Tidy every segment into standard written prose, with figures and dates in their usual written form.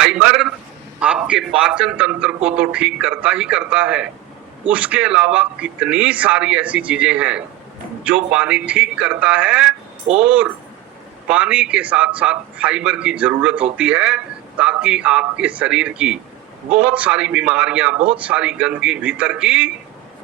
Fibre आपके पाचन तंत्र को तो ठीक करता ही करता है, उसके अलावा कितनी सारी ऐसी चीजें हैं जो पानी ठीक करता है। और पानी के साथ साथ फाइबर की जरूरत होती है ताकि आपके शरीर की बहुत सारी बीमारियां, बहुत सारी गंदगी भीतर की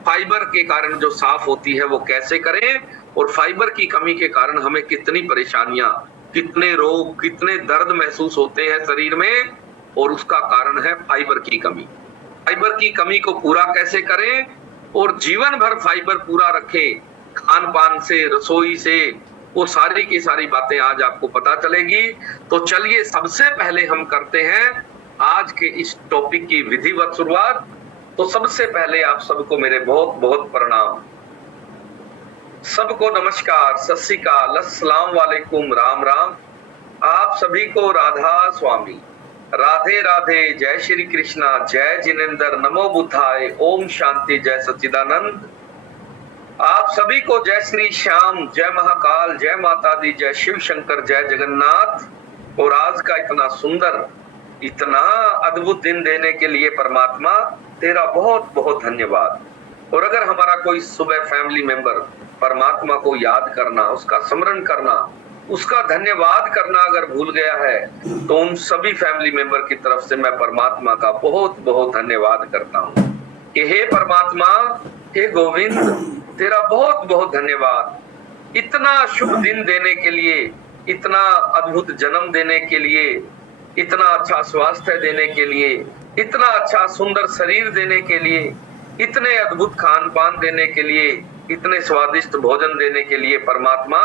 फाइबर के कारण जो साफ होती है वो कैसे करें। और फाइबर की कमी के कारण हमें कितनी परेशानियां, कितने रोग, कितने दर्द महसूस होते हैं शरीर में, और उसका कारण है फाइबर की कमी। फाइबर की कमी को पूरा कैसे करें और जीवन भर फाइबर पूरा रखें, खान पान से, रसोई से, वो सारी की सारी बातें आज आपको पता चलेगी। तो चलिए सबसे पहले हम करते हैं आज के इस टॉपिक की विधिवत शुरुआत। तो सबसे पहले आप सबको मेरे बहुत बहुत प्रणाम, सबको नमस्कार, सत श्री अकाल, अस्सलाम वालेकुम, राम राम। आप सभी को राधा स्वामी, राधे राधे, जय श्री कृष्णा, जय जिनेंद्र, नमो बुद्धाय, ओम शांति, जय सच्चिदानंद। आप सभी को जय श्री श्याम, जय महाकाल, जय माता दी, जय शिव शंकर, जय जगन्नाथ। और आज का इतना सुंदर, इतना अद्भुत दिन देने के लिए परमात्मा तेरा बहुत बहुत धन्यवाद। और अगर हमारा कोई सुबह फैमिली मेंबर परमात्मा को याद करना, उसका स्मरण करना, उसका धन्यवाद करना अगर भूल गया है, तो उन सभी फैमिली मेंबर की तरफ से मैं परमात्मा का बहुत बहुत धन्यवाद करता हूँ कि हे परमात्मा, हे गोविंद, तेरा बहुत बहुत धन्यवाद इतना शुभ दिन देने के लिए, इतना अद्भुत जन्म देने के लिए, इतना अच्छा स्वास्थ्य देने के लिए, इतना अच्छा सुंदर शरीर देने के लिए, इतने अद्भुत खान पान देने के लिए, इतने स्वादिष्ट भोजन देने के लिए परमात्मा,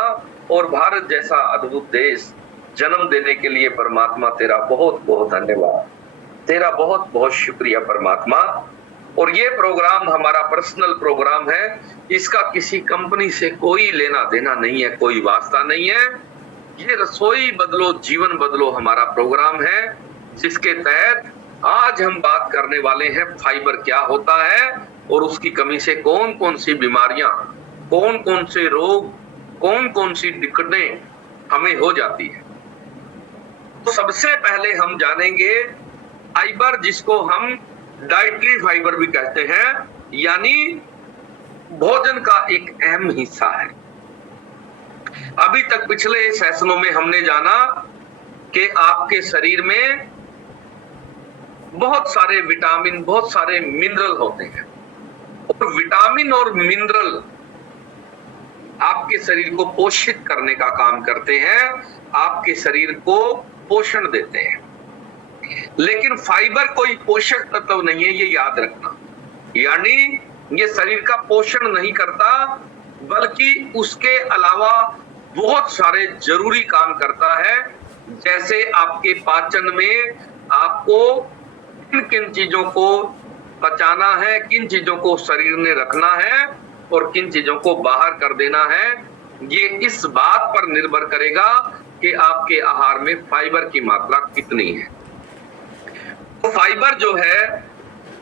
और भारत जैसा अद्भुत देश जन्म देने के लिए परमात्मा तेरा बहुत बहुत धन्यवाद, तेरा बहुत बहुत शुक्रिया परमात्मा। और ये प्रोग्राम हमारा पर्सनल प्रोग्राम है, इसका किसी कंपनी से कोई लेना देना नहीं है, कोई वास्ता नहीं है। ये रसोई बदलो जीवन बदलो हमारा प्रोग्राम है, जिसके तहत आज हम बात करने वाले हैं फाइबर क्या होता है और उसकी कमी से कौन कौन सी बीमारियां, कौन कौन से रोग, कौन कौन सी दिक्कतें हमें हो जाती है। तो सबसे पहले हम जानेंगे फाइबर, जिसको हम डाइटरी फाइबर भी कहते हैं, यानी भोजन का एक अहम हिस्सा है। अभी तक पिछले सेशनों में हमने जाना कि आपके शरीर में बहुत सारे विटामिन, बहुत सारे मिनरल होते हैं, और विटामिन और मिनरल आपके शरीर को पोषित करने का काम करते हैं, आपके शरीर को पोषण देते हैं। लेकिन फाइबर कोई पोषक तत्व नहीं है, ये याद रखना। यानी ये शरीर का पोषण नहीं करता, बल्कि उसके अलावा बहुत सारे जरूरी काम करता है। जैसे आपके पाचन में आपको किन किन चीजों को पचाना है, किन चीजों को शरीर में रखना है और किन चीजों को बाहर कर देना है, ये इस बात पर निर्भर करेगा कि आपके आहार में फाइबर की मात्रा कितनी है। तो फाइबर जो है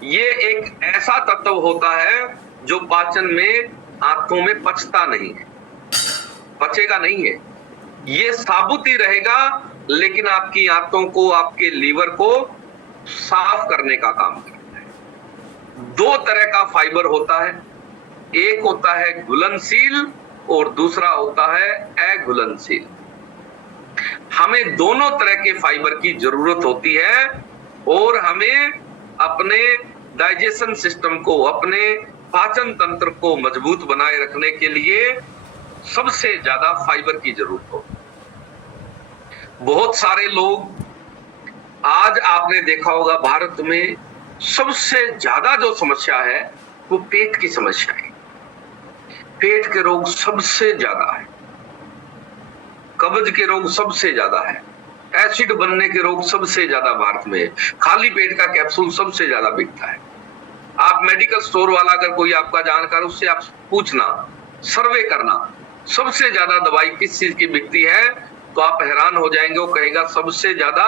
ये एक ऐसा तत्व होता है जो पाचन में, आंतों में पचता नहीं है, पचेगा नहीं है, ये साबुत ही रहेगा, लेकिन आपकी आंतों को, आपके लीवर को साफ करने का काम करता है। दो तरह का फाइबर होता है, एक होता है घुलनशील और दूसरा होता है अघुलनशील। हमें दोनों तरह के फाइबर की जरूरत होती है, और हमें अपने डाइजेशन सिस्टम को, अपने पाचन तंत्र को मजबूत बनाए रखने के लिए सबसे ज्यादा फाइबर की जरूरत हो। बहुत सारे लोग, आज आपने देखा होगा भारत में सबसे ज्यादा जो समस्या है वो पेट की समस्या है। पेट के रोग सबसे ज्यादा है, कब्ज के रोग सबसे ज्यादा है, एसिड बनने के रोग सबसे ज्यादा भारत में है, खाली पेट का कैप्सूल सबसे ज्यादा बिकता है। आप मेडिकल स्टोर वाला अगर कोई आपका जानकार, उससे आप पूछना, सर्वे करना, सबसे ज्यादा दवाई किस चीज की बिकती है, तो आप हैरान हो जाएंगे। वो कहेगा सबसे ज्यादा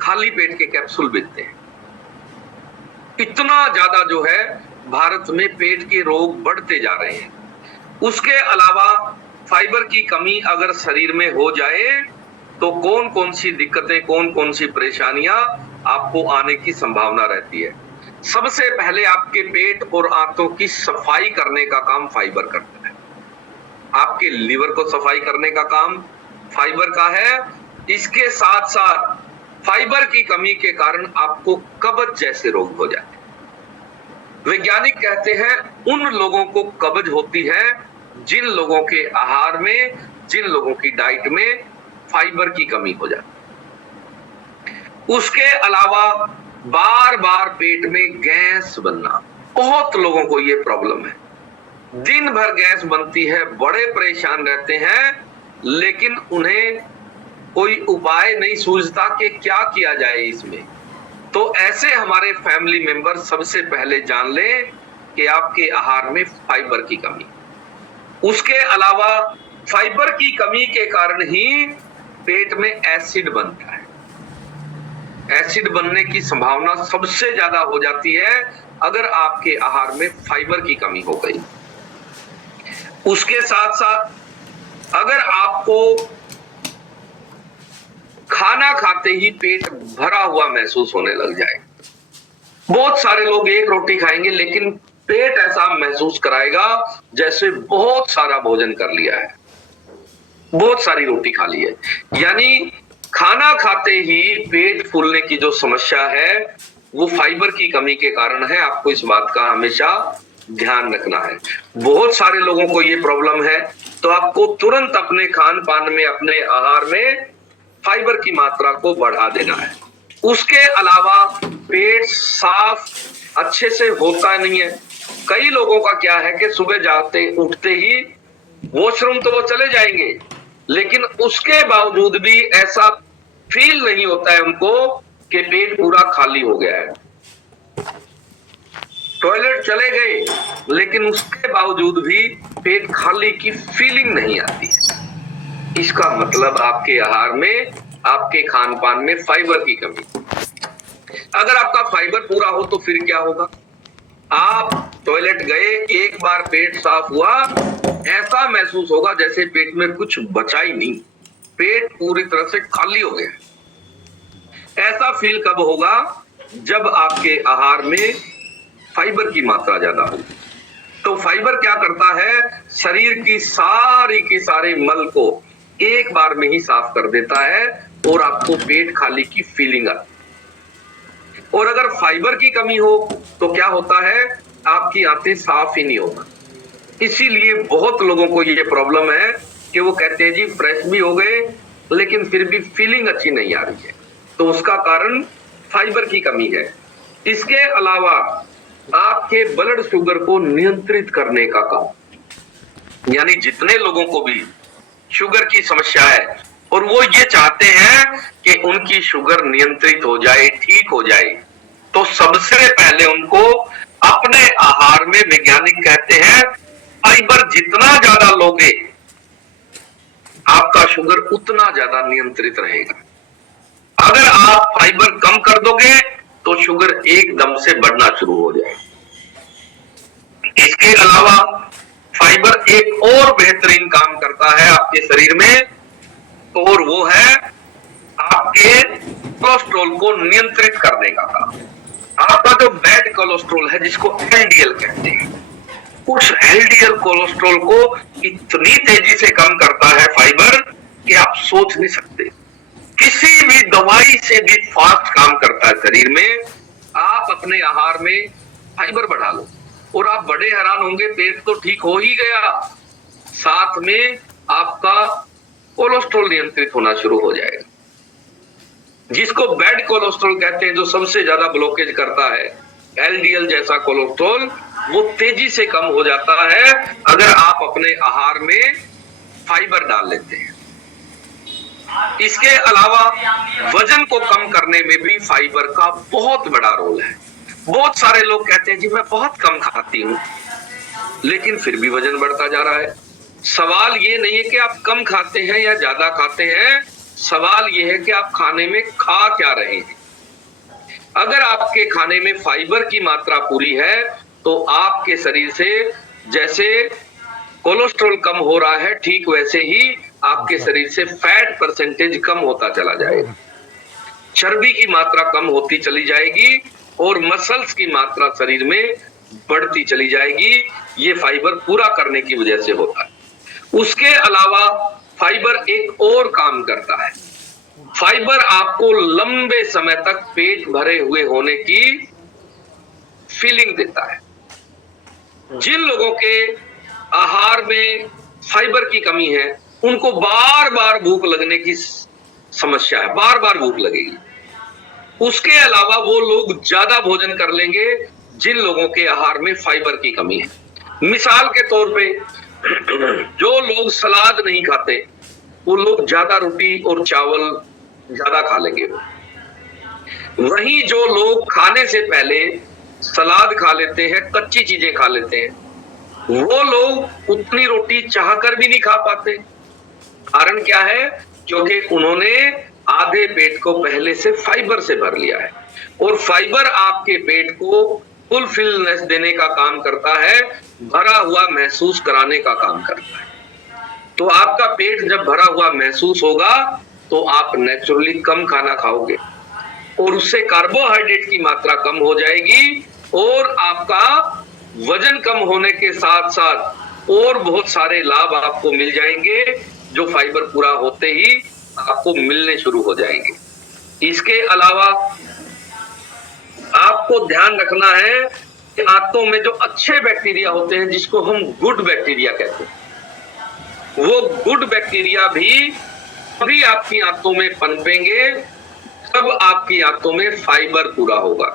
खाली पेट के कैप्सूल बिकते हैं। इतना ज्यादा जो है भारत में पेट के रोग बढ़ते जा रहे हैं। उसके अलावा फाइबर की कमी अगर शरीर में हो जाए तो कौन कौन सी दिक्कतें, कौन कौन सी परेशानियां आपको आने की संभावना रहती है। सबसे पहले आपके पेट और आंतों की सफाई करने का काम फाइबर करता है। आपके लीवर को सफाई करने का काम फाइबर का है। इसके साथ साथ फाइबर की कमी के कारण आपको कब्ज जैसे रोग हो जाते हैं। वैज्ञानिक कहते हैं उन लोगों को कब्ज होती है जिन लोगों के आहार में, जिन लोगों की डाइट में फाइबर की कमी हो जाती है। उसके अलावा बार बार पेट में गैस बनना, बहुत लोगों को ये प्रॉब्लम है। दिन भर गैस बनती है, बड़े परेशान रहते हैं, लेकिन उन्हें कोई उपाय नहीं सूझता कि क्या किया जाए इसमें। तो ऐसे हमारे फैमिली मेंबर सबसे पहले जान लें कि आपके आहार में फाइबर की कमी। उसके अलावा फाइबर की कमी के कारण ही पेट में एसिड बनता है। एसिड बनने की संभावना सबसे ज्यादा हो जाती है अगर आपके आहार में फाइबर की कमी हो गई। उसके साथ साथ अगर आपको खाना खाते ही पेट भरा हुआ महसूस होने लग जाए, बहुत सारे लोग एक रोटी खाएंगे लेकिन पेट ऐसा महसूस कराएगा जैसे बहुत सारा भोजन कर लिया है, बहुत सारी रोटी खा ली है। यानी खाना खाते ही पेट फूलने की जो समस्या है वो फाइबर की कमी के कारण है। आपको इस बात का हमेशा ध्यान रखना है। बहुत सारे लोगों को ये प्रॉब्लम है, तो आपको तुरंत अपने खान पान में, अपने आहार में फाइबर की मात्रा को बढ़ा देना है। उसके अलावा पेट साफ अच्छे से होता नहीं है। कई लोगों का क्या है कि सुबह जाते उठते ही वॉशरूम तो वो चले जाएंगे, लेकिन उसके बावजूद भी ऐसा फील नहीं होता है उनको कि पेट पूरा खाली हो गया है। टॉयलेट चले गए लेकिन उसके बावजूद भी पेट खाली की फीलिंग नहीं आती है। इसका मतलब आपके आहार में, आपके खान पान में फाइबर की कमी। अगर आपका फाइबर पूरा हो तो फिर क्या होगा? आप टॉयलेट गए, एक बार पेट साफ हुआ, ऐसा महसूस होगा जैसे पेट में कुछ बचा ही नहीं, पेट पूरी तरह से खाली हो गया। ऐसा फील कब होगा? जब आपके आहार में फाइबर की मात्रा ज्यादा होगी। तो फाइबर क्या करता है? शरीर की सारे मल को एक बार में ही साफ कर देता है और आपको पेट खाली की फीलिंग आती है। और अगर फाइबर की कमी हो तो क्या होता है? आपकी आंतें साफ ही नहीं होगा। इसीलिए बहुत लोगों को ये प्रॉब्लम है कि वो कहते हैं जी फ्रेश भी हो गए लेकिन फिर भी फीलिंग अच्छी नहीं आ रही है। तो उसका कारण फाइबर की कमी है। इसके अलावा आपके ब्लड शुगर को नियंत्रित करने का काम, यानी जितने लोगों को भी शुगर की समस्या है और वो ये चाहते हैं कि उनकी शुगर नियंत्रित हो जाए, ठीक हो जाए, तो सबसे पहले उनको अपने आहार में, वैज्ञानिक कहते हैं फाइबर जितना ज्यादा लोगे आपका शुगर उतना ज्यादा नियंत्रित रहेगा। अगर आप फाइबर कम कर दोगे तो शुगर एकदम से बढ़ना शुरू हो जाएगा। इसके अलावा फाइबर एक और बेहतरीन काम करता है आपके शरीर में, और वो है आपके कोलेस्ट्रॉल को नियंत्रित करने का काम। आपका जो बैड कोलेस्ट्रॉल है, जिसको एलडीएल कहते हैं, उस एलडीएल कोलेस्ट्रॉल को इतनी तेजी से कम करता है फाइबर कि आप सोच नहीं सकते। किसी भी दवाई से भी फास्ट काम करता है शरीर में। आप अपने आहार में फाइबर बढ़ा लो और आप बड़े हैरान होंगे, पेट तो ठीक हो ही गया, साथ में आपका कोलेस्ट्रॉल नियंत्रित होना शुरू हो जाएगा। जिसको बैड कोलेस्ट्रॉल कहते हैं, जो सबसे ज्यादा ब्लॉकेज करता है, एलडीएल जैसा कोलेस्ट्रॉल, वो तेजी से कम हो जाता है अगर आप अपने आहार में फाइबर डाल लेते हैं। इसके अलावा वजन को कम करने में भी फाइबर का बहुत बड़ा रोल है। बहुत सारे लोग कहते हैं जी मैं बहुत कम खाती हूँ, लेकिन फिर भी वजन बढ़ता जा रहा है। सवाल ये नहीं है कि आप कम खाते हैं या ज्यादा खाते हैं, सवाल ये है कि आप खाने में खा क्या रहे हैं। अगर आपके खाने में फाइबर की मात्रा पूरी है तो आपके शरीर से जैसे कोलेस्ट्रॉल कम हो रहा है, ठीक वैसे ही आपके शरीर से फैट परसेंटेज कम होता चला जाएगा, चर्बी की मात्रा कम होती चली जाएगी और मसल्स की मात्रा शरीर में बढ़ती चली जाएगी। ये फाइबर पूरा करने की वजह से होता है। उसके अलावा फाइबर एक और काम करता है, फाइबर आपको लंबे समय तक पेट भरे हुए होने की फीलिंग देता है। जिन लोगों के आहार में फाइबर की कमी है, उनको बार बार भूख लगने की समस्या है, बार बार भूख लगेगी। उसके अलावा वो लोग ज्यादा भोजन कर लेंगे जिन लोगों के आहार में फाइबर की कमी है। मिसाल के तौर पे जो लोग सलाद नहीं खाते, वो लोग ज्यादा रोटी और चावल ज्यादा खा लेंगे। वहीं जो लोग खाने से पहले सलाद खा लेते हैं, कच्ची चीजें खा लेते हैं, वो लोग उतनी रोटी चाहकर भी नहीं खा पाते। कारण क्या है? क्योंकि उन्होंने आधे पेट को पहले से फाइबर से भर लिया है, और फाइबर आपके पेट को फुलफिलनेस देने का काम करता है, भरा हुआ महसूस कराने का काम करता है। तो आपका पेट जब भरा हुआ महसूस होगा तो आप नेचुरली कम खाना खाओगे और उससे कार्बोहाइड्रेट की मात्रा कम हो जाएगी, और आपका वजन कम होने के साथ साथ और बहुत सारे लाभ आपको मिल जाएंगे जो फाइबर पूरा होते ही आपको मिलने शुरू हो जाएंगे। इसके अलावा आपको ध्यान रखना है कि आंतों में जो अच्छे बैक्टीरिया होते हैं, जिसको हम गुड बैक्टीरिया कहते हैं, वो गुड बैक्टीरिया भी आपकी आंतों में पनपेंगे, तब आपकी आंतों में फाइबर पूरा होगा।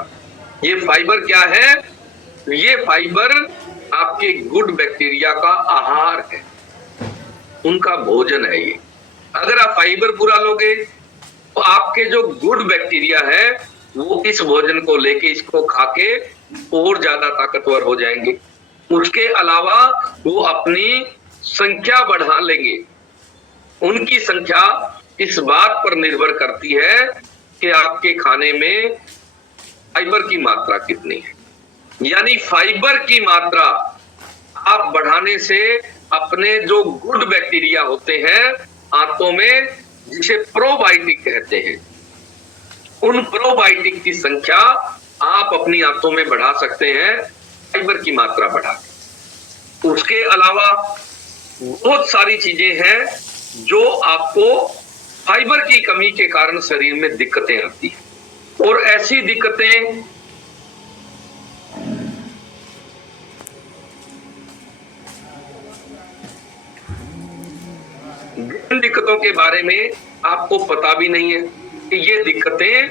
ये फाइबर क्या है? ये फाइबर आपके गुड बैक्टीरिया का आहार है, उनका भोजन है ये। अगर आप फाइबर पूरा लोगे तो आपके जो गुड बैक्टीरिया है वो इस भोजन को लेके, इसको खाके और ज्यादा ताकतवर हो जाएंगे। उसके अलावा वो अपनी संख्या बढ़ा लेंगे। उनकी संख्या इस बात पर निर्भर करती है कि आपके खाने में फाइबर की मात्रा कितनी है। यानी फाइबर की मात्रा आप बढ़ाने से अपने जो गुड बैक्टीरिया होते हैं आंतों में, जिसे प्रोबायोटिक कहते हैं, उन प्रोबायोटिक की संख्या आप अपनी आंतों में बढ़ा सकते हैं फाइबर की मात्रा बढ़ा के। उसके अलावा बहुत सारी चीजें हैं जो आपको फाइबर की कमी के कारण शरीर में दिक्कतें आती हैं, और ऐसी दिक्कतें दिक्कतों के बारे में आपको पता भी नहीं है कि ये दिक्कतें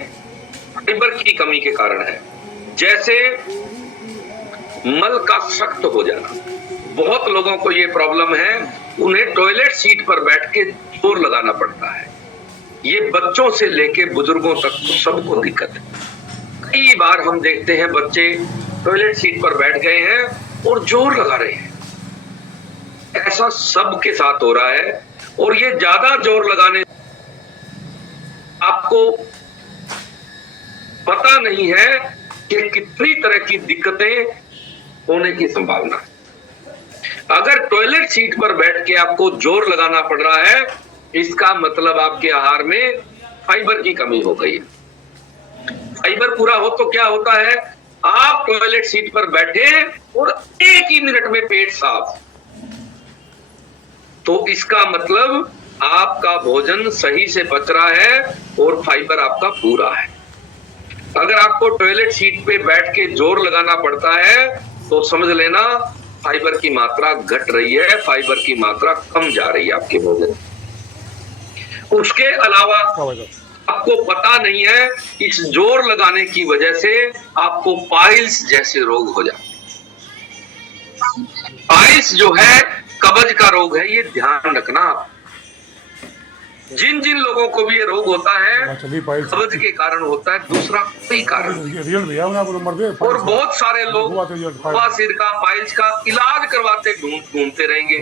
फाइबर की कमी के कारण है। जैसे मल का सख्त हो जाना, बहुत लोगों को ये प्रॉब्लम है, उन्हें टॉयलेट सीट पर बैठ के जोर लगाना पड़ता है। ये बच्चों से लेके बुजुर्गों तक तो सबको दिक्कत है। कई बार हम देखते हैं बच्चे टॉयलेट सीट पर बैठ गए हैं और जोर लगा रहे हैं। ऐसा सबके साथ हो रहा है, और ये ज्यादा जोर लगाने आपको पता नहीं है कि कितनी तरह की दिक्कतें होने की संभावना है। अगर टॉयलेट सीट पर बैठ के आपको जोर लगाना पड़ रहा है, इसका मतलब आपके आहार में फाइबर की कमी हो गई है। फाइबर पूरा हो तो क्या होता है? आप टॉयलेट सीट पर बैठे और एक ही मिनट में पेट साफ, तो इसका मतलब आपका भोजन सही से पच रहा है और फाइबर आपका पूरा है। अगर आपको टॉयलेट सीट पे बैठ के जोर लगाना पड़ता है तो समझ लेना फाइबर की मात्रा घट रही है, फाइबर की मात्रा कम जा रही है आपके भोजन। उसके अलावा आपको पता नहीं है, इस जोर लगाने की वजह से आपको पाइल्स जैसे रोग हो जाते हैं। पाइल्स जो है कब्ज का रोग है, ये ध्यान रखना आप। जिन जिन लोगों को भी ये रोग होता है कब्ज के कारण होता है, दूसरा कोई कारण नहीं। और बहुत सारे लोग बवासीर का, पाइल्स का इलाज करवाते ढूंढते रहेंगे,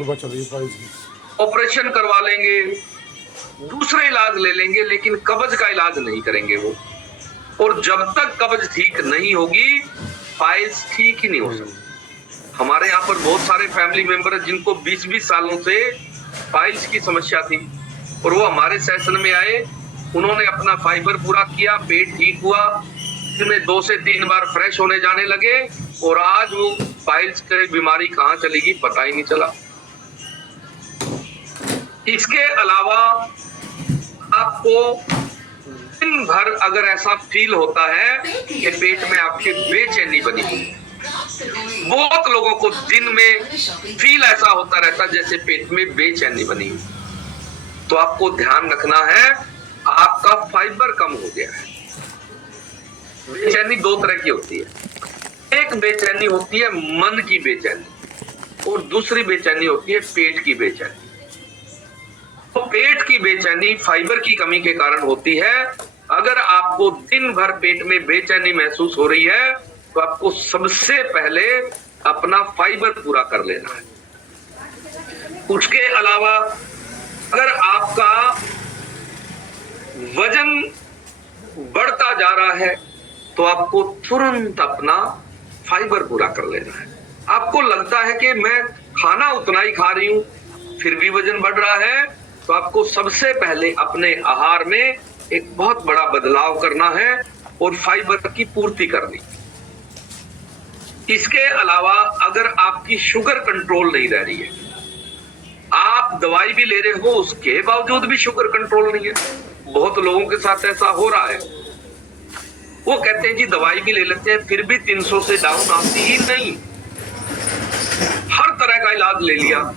ऑपरेशन करवा लेंगे, दूसरे इलाज ले लेंगे, लेकिन कब्ज का इलाज नहीं करेंगे वो। और जब तक कब्ज ठीक नहीं होगी पाइल्स ठीक ही नहीं हो सकती। हमारे यहाँ पर बहुत सारे फैमिली मेंबर हैं जिनको 20-20 सालों से पाइल्स की समस्या थी और वो हमारे सेशन में आए, उन्होंने अपना फाइबर पूरा किया, पेट ठीक हुआ, में 2 से 3 बार फ्रेश होने जाने लगे और आज वो पाइल्स की बीमारी कहाँ चली गई पता ही नहीं चला। इसके अलावा आपको दिन भर अगर ऐसा फील होता है कि पेट में आपके बेचैनी बनी हुई, बहुत लोगों को दिन में फील ऐसा होता रहता जैसे पेट में बेचैनी बनी हुई, तो आपको ध्यान रखना है आपका फाइबर कम हो गया है। बेचैनी 2 तरह की होती है, एक बेचैनी होती है मन की बेचैनी और दूसरी बेचैनी होती है पेट की बेचैनी। तो पेट की बेचैनी फाइबर की कमी के कारण होती है। अगर आपको दिन भर पेट में बेचैनी महसूस हो रही है तो आपको सबसे पहले अपना फाइबर पूरा कर लेना है। उसके अलावा अगर आपका वजन बढ़ता जा रहा है तो आपको तुरंत अपना फाइबर पूरा कर लेना है। आपको लगता है कि मैं खाना उतना ही खा रही हूं फिर भी वजन बढ़ रहा है, तो आपको सबसे पहले अपने आहार में एक बहुत बड़ा बदलाव करना है और फाइबर की पूर्ति करनी। इसके अलावा अगर आपकी शुगर कंट्रोल नहीं रह रही है, आप दवाई भी ले रहे हो उसके बावजूद भी शुगर कंट्रोल नहीं है, बहुत लोगों के साथ ऐसा हो रहा है। वो कहते हैं जी दवाई भी ले लेते हैं फिर भी 300 से डाउन आती ही नहीं, हर तरह का इलाज ले लिया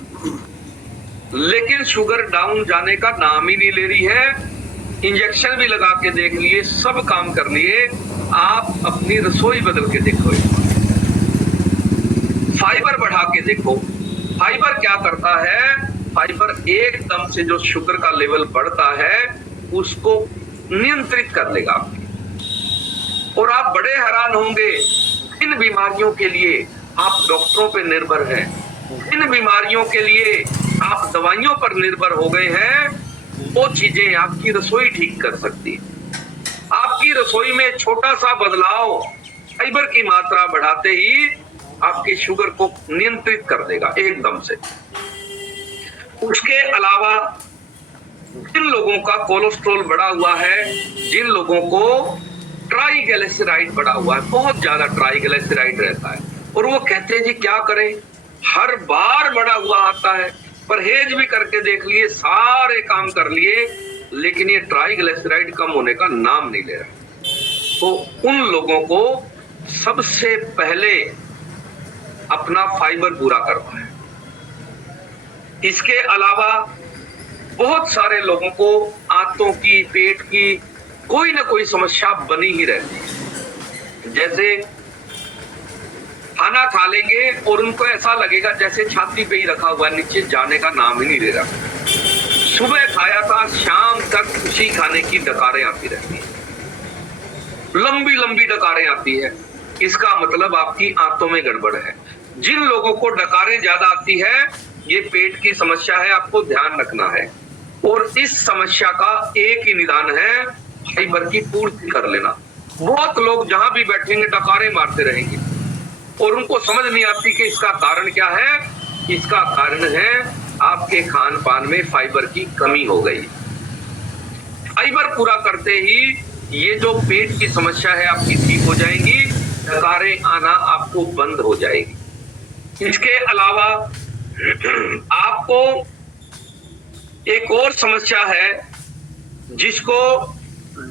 लेकिन शुगर डाउन जाने का नाम ही नहीं ले रही है। इंजेक्शन भी लगा के देख लिए, सब काम कर लिए, आप अपनी रसोई बदल के देखो, फाइबर बढ़ा के देखो। फाइबर क्या करता है, फाइबर एकदम से जो शुगर का लेवल बढ़ता है उसको नियंत्रित कर लेगा और आप बड़े हैरान होंगे। इन बीमारियों के लिए आप डॉक्टरों पे निर्भर हैं, इन बीमारियों के लिए आप दवाइयों पर निर्भर हो गए हैं, वो चीजें आपकी रसोई ठीक कर सकती है। आपकी रसोई में छोटा सा बदलाव फाइबर की मात्रा बढ़ाते ही आपके शुगर को नियंत्रित कर देगा एकदम से। उसके अलावा जिन लोगों का कोलेस्ट्रॉल बढ़ा हुआ है, जिन लोगों को ट्राइग्लिसराइड बढ़ा हुआ है, बहुत ज्यादा ट्राइग्लिसराइड रहता है और वो कहते हैं जी क्या करें, हर बार बढ़ा हुआ आता है, परहेज भी करके देख लिए, सारे काम कर लिए लेकिन ये ट्राइग्लिसराइड कम होने का नाम नहीं ले रहा। तो उन लोगों को सबसे पहले अपना फाइबर पूरा करना है। इसके अलावा बहुत सारे लोगों को आंतों की, पेट की कोई ना कोई समस्या बनी ही रहती है। जैसे खाना खा लेंगे और उनको ऐसा लगेगा जैसे छाती पे ही रखा हुआ, नीचे जाने का नाम ही नहीं ले रहा। सुबह खाया था, शाम तक उसी खाने की डकारें आती रहती है, लंबी लंबी डकारें आती है, इसका मतलब आपकी आंतों में गड़बड़ है। जिन लोगों को डकारें ज्यादा आती है ये पेट की समस्या है, आपको ध्यान रखना है। और इस समस्या का एक ही निदान है, फाइबर की पूर्ति कर लेना। बहुत लोग जहां भी बैठेंगे डकारें मारते रहेंगे और उनको समझ नहीं आती कि इसका कारण क्या है। इसका कारण है आपके खान पान में फाइबर की कमी हो गई। फाइबर पूरा करते ही ये जो पेट की समस्या है आपकी ठीक हो जाएगी, डकारें आना आपको बंद हो जाएगी। इसके अलावा आपको एक और समस्या है जिसको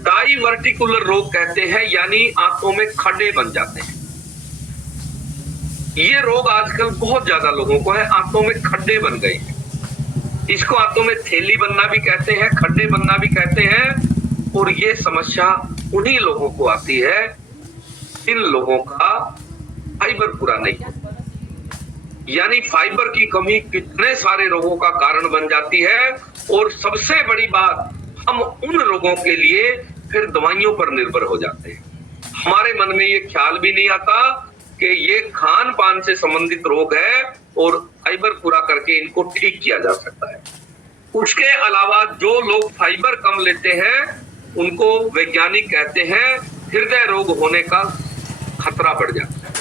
डाइवर्टिकुलर रोग कहते हैं, यानी आंतों में खड्डे बन जाते हैं। ये रोग आजकल बहुत ज्यादा लोगों को है, आंतों में खड्डे बन गए हैं। इसको आंतों में थैली बनना भी कहते हैं, खड्डे बनना भी कहते हैं। और ये समस्या उन्हीं लोगों को आती है इन लोगों का फाइबर पूरा नहीं है। यानी फाइबर की कमी कितने सारे रोगों का कारण बन जाती है। और सबसे बड़ी बात, हम उन रोगों के लिए फिर दवाइयों पर निर्भर हो जाते हैं। हमारे मन में ये ख्याल भी नहीं आता कि ये खान पान से संबंधित रोग है और फाइबर पूरा करके इनको ठीक किया जा सकता है। उसके अलावा जो लोग फाइबर कम लेते हैं उनको वैज्ञानिक कहते हैं हृदय रोग होने का खतरा बढ़ जाता है।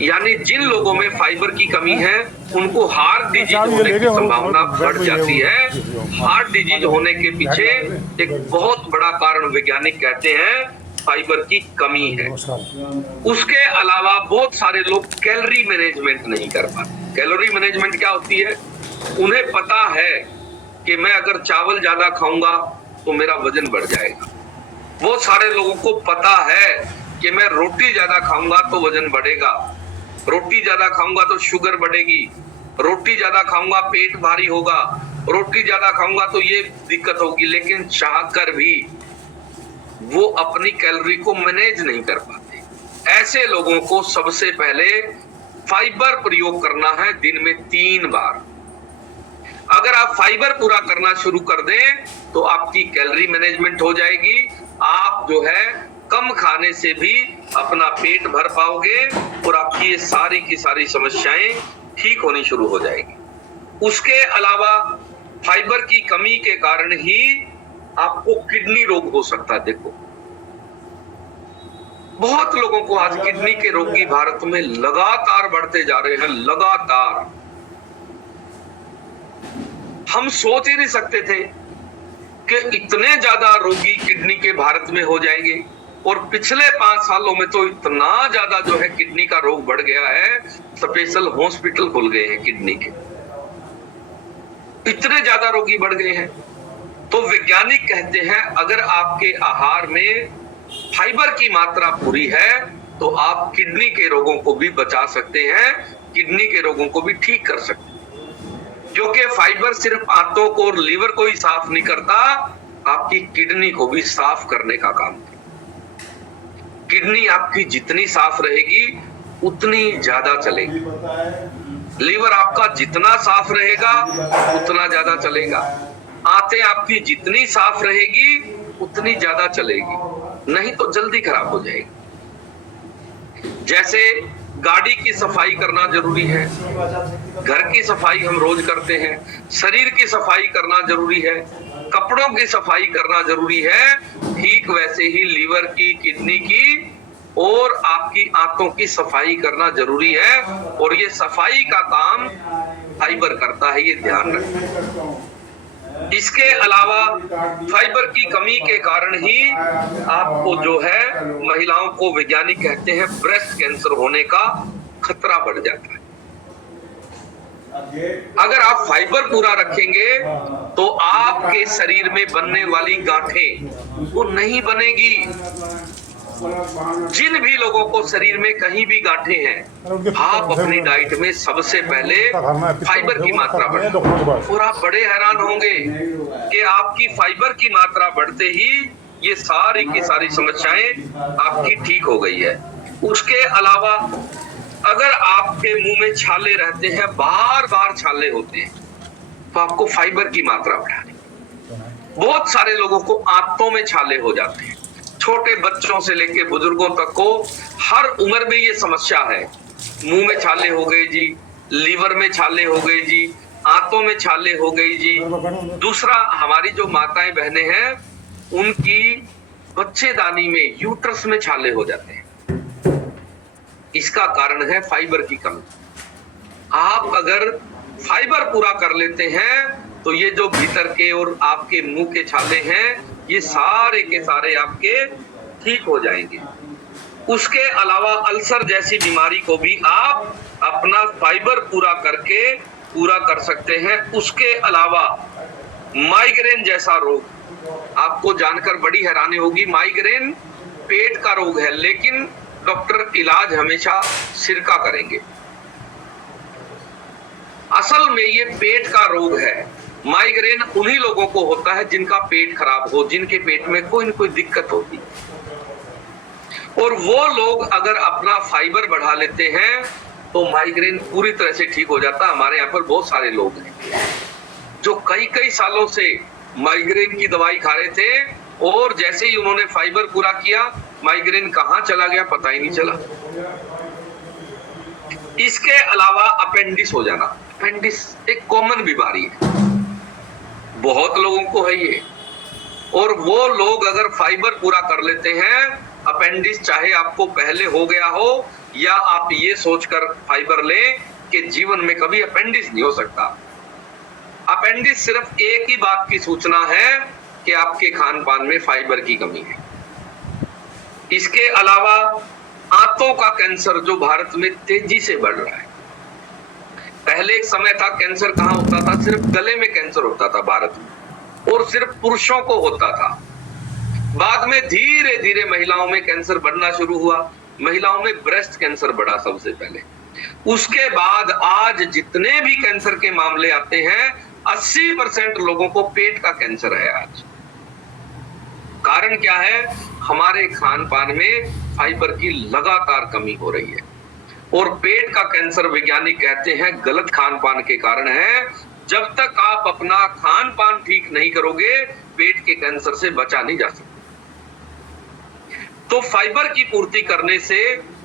यानी जिन लोगों में फाइबर की कमी है उनको हार्ट डिजीज होने की संभावना बढ़ जाती है। हार्ट डिजीज होने के पीछे एक बहुत बड़ा कारण वैज्ञानिक कहते हैं फाइबर की कमी है। उसके अलावा बहुत सारे लोग कैलोरी मैनेजमेंट नहीं कर पाते। कैलोरी मैनेजमेंट क्या होती है? उन्हें पता है कि मैं अगर चावल ज्यादा खाऊंगा तो मेरा वजन बढ़ जाएगा। बहुत सारे लोगों को पता है कि मैं रोटी ज्यादा खाऊंगा तो वजन बढ़ेगा, रोटी ज्यादा खाऊंगा तो शुगर बढ़ेगी, रोटी ज्यादा खाऊंगा पेट भारी होगा, रोटी ज्यादा खाऊंगा तो ये दिक्कत होगी, लेकिन चाहकर भी वो अपनी कैलोरी को मैनेज नहीं कर पाते। ऐसे लोगों को सबसे पहले फाइबर प्रयोग करना है दिन में 3 बार। अगर आप फाइबर पूरा करना शुरू कर दें तो आपकी कैलोरी मैनेजमेंट हो जाएगी। आप जो है कम खाने से भी अपना पेट भर पाओगे और आपकी ये सारी की सारी समस्याएं ठीक होनी शुरू हो जाएगी। उसके अलावा फाइबर की कमी के कारण ही आपको किडनी रोग हो सकता है। देखो, बहुत लोगों को आज किडनी के रोगी भारत में लगातार बढ़ते जा रहे हैं, लगातार। हम सोच ही नहीं सकते थे कि इतने ज्यादा रोगी किडनी के भारत में हो जाएंगे, और पिछले 5 सालों में तो इतना ज्यादा जो है किडनी का रोग बढ़ गया है, स्पेशल हॉस्पिटल खुल गए हैं किडनी के, इतने ज्यादा रोगी बढ़ गए हैं। तो वैज्ञानिक कहते हैं अगर आपके आहार में फाइबर की मात्रा पूरी है तो आप किडनी के रोगों को भी बचा सकते हैं, किडनी के रोगों को भी ठीक कर सकते हैं। क्योंकि फाइबर सिर्फ आंतों को और लीवर को ही साफ नहीं करता, आपकी किडनी को भी साफ करने का काम करता। किडनी आपकी जितनी साफ रहेगी उतनी ज्यादा चलेगी। लीवर आपका जितना साफ रहेगा उतना ज्यादा चलेगा। आंतें आपकी जितनी साफ रहेगी उतनी ज्यादा चलेगी, नहीं तो जल्दी खराब हो जाएगी। जैसे गाड़ी की सफाई करना जरूरी है, घर की सफाई हम रोज करते हैं, शरीर की सफाई करना जरूरी है, कपड़ों की सफाई करना जरूरी है, ठीक वैसे ही लीवर की, किडनी की और आपकी आंतों की सफाई करना जरूरी है। और ये सफाई का काम फाइबर करता है, ये ध्यान रखें। इसके अलावा फाइबर की कमी के कारण ही आपको जो है महिलाओं को वैज्ञानिक कहते हैं ब्रेस्ट कैंसर होने का खतरा बढ़ जाता है। अगर आप फाइबर पूरा रखेंगे तो आपके शरीर में बनने वाली गांठें वो नहीं बनेगी। जिन भी लोगों को शरीर में कहीं भी गांठें हैं, आप अपनी डाइट में सबसे पहले फाइबर की मात्रा बढ़ाएं और आप बड़े हैरान होंगे कि आपकी फाइबर की मात्रा बढ़ते ही ये सारी की सारी समस्याएं आपकी ठीक हो गई है। उसके अलावा अगर आपके मुंह में छाले रहते हैं, बार बार छाले होते हैं, तो आपको फाइबर की मात्रा बढ़ानी। बहुत सारे लोगों को आंतों में छाले हो जाते हैं, छोटे बच्चों से लेके बुजुर्गों तक को हर उम्र में ये समस्या है। मुंह में छाले हो गए जी, लीवर में छाले हो गए जी, आंतों में छाले हो गई जी। दूसरा, हमारी जो माताएं बहनें हैं उनकी बच्चेदानी में, यूट्रस में छाले हो जाते हैं। इसका कारण है फाइबर की कमी। आप अगर फाइबर पूरा कर लेते हैं तो ये जो भीतर के और आपके मुंह के छाले हैं ये सारे के सारे आपके ठीक हो जाएंगे। उसके अलावा अल्सर जैसी बीमारी को भी आप अपना फाइबर पूरा करके पूरा कर सकते हैं। उसके अलावा माइग्रेन जैसा रोग, आपको जानकर बड़ी हैरानी होगी, माइग्रेन पेट का रोग है लेकिन डॉक्टर इलाज हमेशा सिर का करेंगे। असल में ये पेट का रोग है। माइग्रेन उन्हीं लोगों को होता है जिनका पेट खराब हो, जिनके पेट में कोई न कोई दिक्कत होती, और वो लोग अगर अपना फाइबर बढ़ा लेते हैं तो माइग्रेन पूरी तरह से ठीक हो जाता है। हमारे यहाँ पर बहुत सारे लोग हैं जो कई कई सालों से माइग्रेन की दवाई खा रहे थे और जैसे ही उन्होंने फाइबर पूरा किया माइग्रेन कहाँ चला गया पता ही नहीं चला। इसके अलावा अपेंडिक्स हो जाना, अपेंडिक्स एक कॉमन बीमारी है, बहुत लोगों को है ये, और वो लोग अगर फाइबर पूरा कर लेते हैं अपेंडिक्स चाहे आपको पहले हो गया हो या आप ये सोचकर फाइबर लें कि जीवन में कभी अपेंडिक्स नहीं हो सकता। अपेंडिक्स सिर्फ एक ही बात की सूचना है कि आपके खान पान में फाइबर की कमी है। इसके अलावा आंतों का कैंसर जो भारत में तेजी से बढ़ रहा है। पहले एक समय था कैंसर कहां होता था, सिर्फ गले में कैंसर होता था भारत में, और सिर्फ पुरुषों को होता था। बाद में धीरे धीरे महिलाओं में कैंसर बढ़ना शुरू हुआ। महिलाओं में ब्रेस्ट कैंसर बढ़ा सबसे पहले। उसके बाद आज जितने भी कैंसर के मामले आते हैं 80% लोगों को पेट का कैंसर है आज। कारण क्या है? हमारे खान पान में फाइबर की लगातार कमी हो रही है, और पेट का कैंसर वैज्ञानिक कहते हैं गलत खान पान के कारण है। जब तक आप अपना खान पान ठीक नहीं करोगे पेट के कैंसर से बचा नहीं जा सकता। तो फाइबर की पूर्ति करने से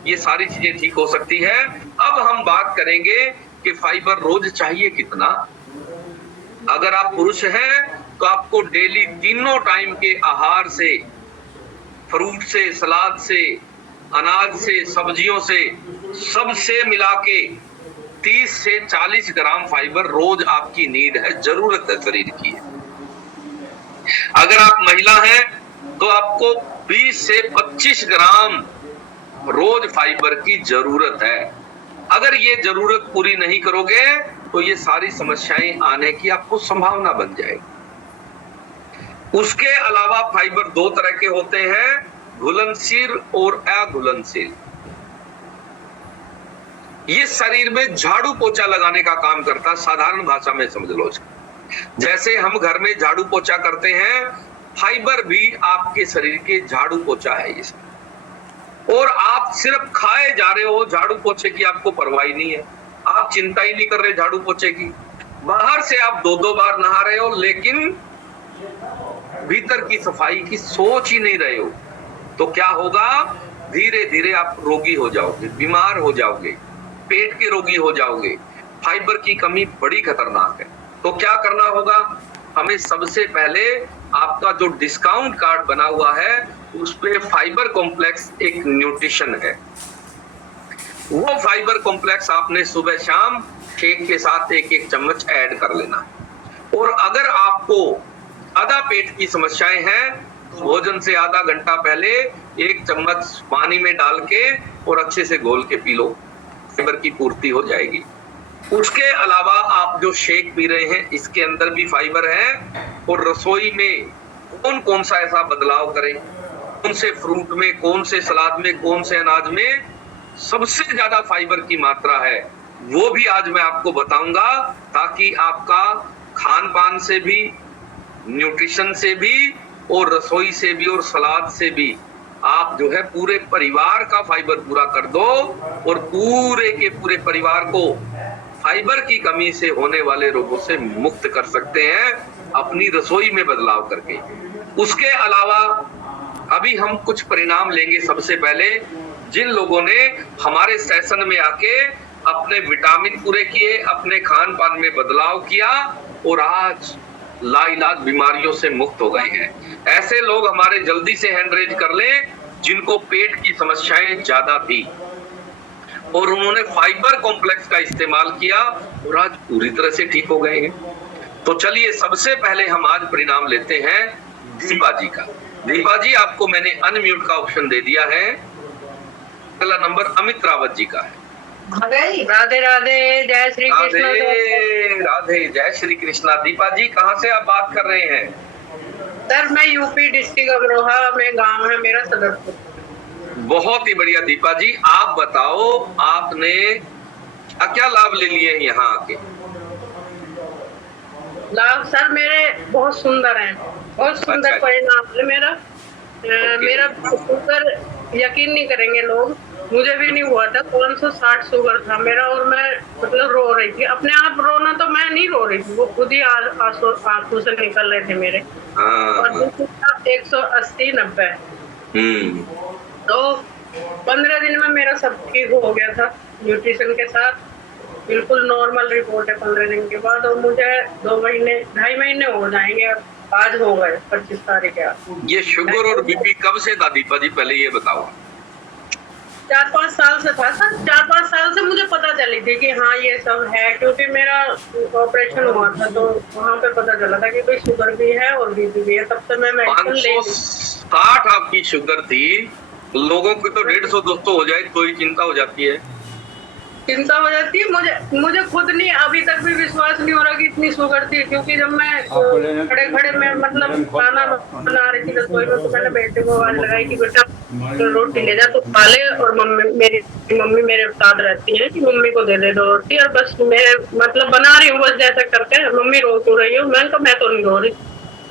ये सारी चीजें ठीक हो सकती है। अब हम बात करेंगे कि फाइबर रोज चाहिए कितना। अगर आप पुरुष हैं तो आपको डेली तीनों टाइम के आहार से, फ्रूट से, सलाद से, अनाज से, सब्जियों से, सबसे मिला के 30 से 40 ग्राम फाइबर रोज आपकी नीड है, जरूरत है शरीर की। अगर आप महिला हैं तो आपको 20 से 25 ग्राम रोज फाइबर की जरूरत है। अगर ये जरूरत पूरी नहीं करोगे तो ये सारी समस्याएं आने की आपको संभावना बन जाएगी। उसके अलावा फाइबर दो तरह के होते हैं, घुलनशील और अघुलनशील। ये शरीर में झाड़ू पोछा लगाने का काम करता है, साधारण भाषा में समझ लो। जैसे हम घर में झाड़ू पोछा करते हैं, फाइबर भी आपके शरीर के झाड़ू पोछा है ये। और आप सिर्फ खाए जा रहे हो, झाड़ू पोछे की आपको परवाह नहीं है, आप चिंता ही नहीं कर रहे झाड़ू पोछे की। बाहर से आप 2-2 बार नहा रहे हो लेकिन भीतर की सफाई की सोच ही नहीं रहे हो, तो क्या होगा? धीरे धीरे आप रोगी हो जाओगे, बीमार हो जाओगे, पेट के रोगी हो जाओगे। फाइबर की कमी बड़ी खतरनाक है। तो क्या करना होगा? हमें सबसे पहले आपका जो डिस्काउंट कार्ड बना हुआ है उस पे फाइबर कॉम्प्लेक्स एक न्यूट्रिशन है, वो फाइबर कॉम्प्लेक्स आपने सुबह शाम केक के साथ 1-1 चम्मच ऐड कर लेना। और अगर आपको आधा पेट की समस्याएं हैं, भोजन से आधा घंटा पहले 1 चम्मच पानी में डाल के और अच्छे से घोल के पी लो, फाइबर की पूर्ति हो जाएगी। उसके अलावा आप जो शेक पी रहे हैं इसके अंदर भी फाइबर है। और रसोई में कौन कौन सा ऐसा बदलाव करें, कौन से फ्रूट में, कौन से सलाद में, कौन से अनाज में सबसे ज्यादा फाइबर की मात्रा है, वो भी आज मैं आपको बताऊंगा, ताकि आपका खान पान से भी, न्यूट्रिशन से भी, और रसोई से भी, और सलाद से भी आप जो है पूरे परिवार का फाइबर पूरा कर दो, और पूरे के पूरे परिवार को फाइबर की कमी से होने वाले रोगों से मुक्त कर सकते हैं अपनी रसोई में बदलाव करके। उसके अलावा अभी हम कुछ परिणाम लेंगे। सबसे पहले जिन लोगों ने हमारे सेशन में आके अपने विटामिन पूरे किए, अपने खान पान में बदलाव किया और आज लाइलाज बीमारियों से मुक्त हो गए हैं, ऐसे लोग हमारे जल्दी से हैंड रेज कर लें जिनको पेट की समस्याएं ज्यादा थी और उन्होंने फाइबर कॉम्प्लेक्स का इस्तेमाल किया और आज पूरी तरह से ठीक हो गए हैं। तो चलिए सबसे पहले हम आज परिणाम लेते हैं दीपा जी का। दीपा जी, आपको मैंने अनम्यूट का ऑप्शन दे दिया है। अगला नंबर अमित रावत जी का है। राधे राधे, जय श्री कृष्ण। राधे राधे, जय श्री कृष्णा। दीपा जी, कहाँ से आप बात कर रहे हैं? सर, मैं यूपी डिस्ट्रिक्ट अमरोहा में, गांव है मेरा सदरपुर। बहुत ही बढ़िया दीपा जी, आप बताओ आपने क्या लाभ ले लिए यहाँ आके? लाभ सर मेरे बहुत सुंदर हैं, बहुत सुंदर परिणाम है मेरा। मेरा शुगर यकीन नहीं करेंगे लोग, मुझे भी नहीं हुआ था। 560 शुगर था मेरा और मैं मतलब रो रही थी, अपने आप रोना तो मैं नहीं रो रही थी, वो खुद ही आंसू से निकल रहे थे मेरे। और 180-90। तो 15 दिन में मेरा सब ठीक हो गया था न्यूट्रिशन के साथ, बिल्कुल नॉर्मल रिपोर्ट है 15 दिन के बाद। और मुझे 2 महीने 2.5 महीने हो जाएंगे अब आज हो गए 25 तारीख है आज। ये शुगर और बीपी कब से था दीपा जी, पहले ये बताओ। 4-5 साल से था सर, 4-5 साल से मुझे पता चली थी कि हाँ ये सब है, क्योंकि मेरा ऑपरेशन हुआ था तो वहाँ पे पता चला था कि कोई शुगर भी है और बीपी भी है। तब से मैं मेडिसिन ले 560 आपकी शुगर थी, लोगों की तो 150 200 हो जाए तो ही चिंता हो जाती है। चिंता हो जाती है। मुझे खुद नहीं, अभी तक भी विश्वास नहीं हो रहा कि इतनी शुगर थी, क्योंकि जब मैं खड़े खड़े में मतलब खाना बना रही थी रसोई में तो मैंने बेटे को आवाज लगाई कि बेटा रोटी ले जा तो खा ले, और मेरी मम्मी मेरे साथ रहती है कि मम्मी को दे दे दो रोटी, और बस मैं मतलब बना रही हूँ बस जैसा करके। मम्मी रो क्यों रही हो, मैं तो नहीं रो रही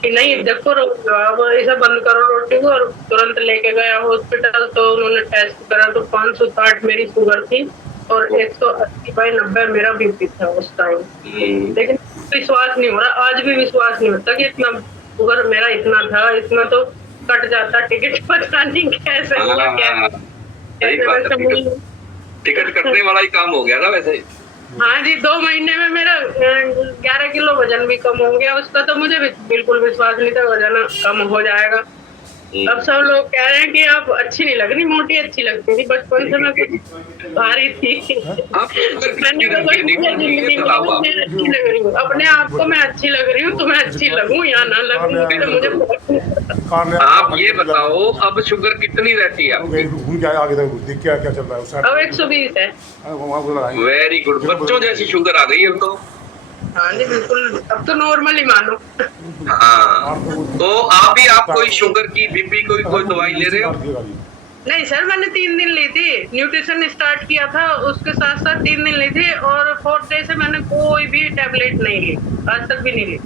कि नहीं देखो अब इसे बंद करो रोटी को। और तुरंत लेके गया हॉस्पिटल तो उन्होंने टेस्ट करा तो 560 मेरी शुगर थी और 180/90 मेरा बीपी था उस टाइम। लेकिन विश्वास नहीं हो रहा, आज भी विश्वास नहीं होता कि इतना शुगर मेरा इतना था, इतना तो कट जाता टिकट, पता नहीं कैसे हुआ क्या। सही बात है, टिकट कटने वाला ही काम हो गया ना वैसे। हाँ जी, 2 महीने में मेरा 11 किलो वजन भी कम हो गया। उसका तो मुझे बिल्कुल विश्वास नहीं था वजन कम हो जाएगा। अब सब लोग कह रहे हैं कि आप अच्छी नहीं लग रही, मोटी अच्छी लगती थी। बचपन से मैं कुछ भारी थी, मैंने कहा कोई मुझे जिंदगी में मैं अच्छी लग रही हूँ, अपने आप को मैं अच्छी लग रही हूँ तो मैं अच्छी लगूं या ना लगूं तो मुझे फर्क नहीं पड़ता। आप ये बताओ अब शुगर कितनी रहती है आपकी? घूम के आगे तक देख क्या क्या चल रहा है उस अब 120 है। साइड। वेरी गुड, बच्चों जैसी शुगर आ गई है अब तो। हाँ जी बिल्कुल, अब तो नॉर्मल ही मानो। हाँ, तो आप भी आप कोई शुगर की बीपी कोई दवाई ले रहे हो? नहीं सर, मैंने 3 दिन ली थी, न्यूट्रिशन स्टार्ट किया था, उसके साथ साथ 3 दिन ली थी और 4th डे से मैंने कोई भी टैबलेट नहीं ली, आज तक भी नहीं ली।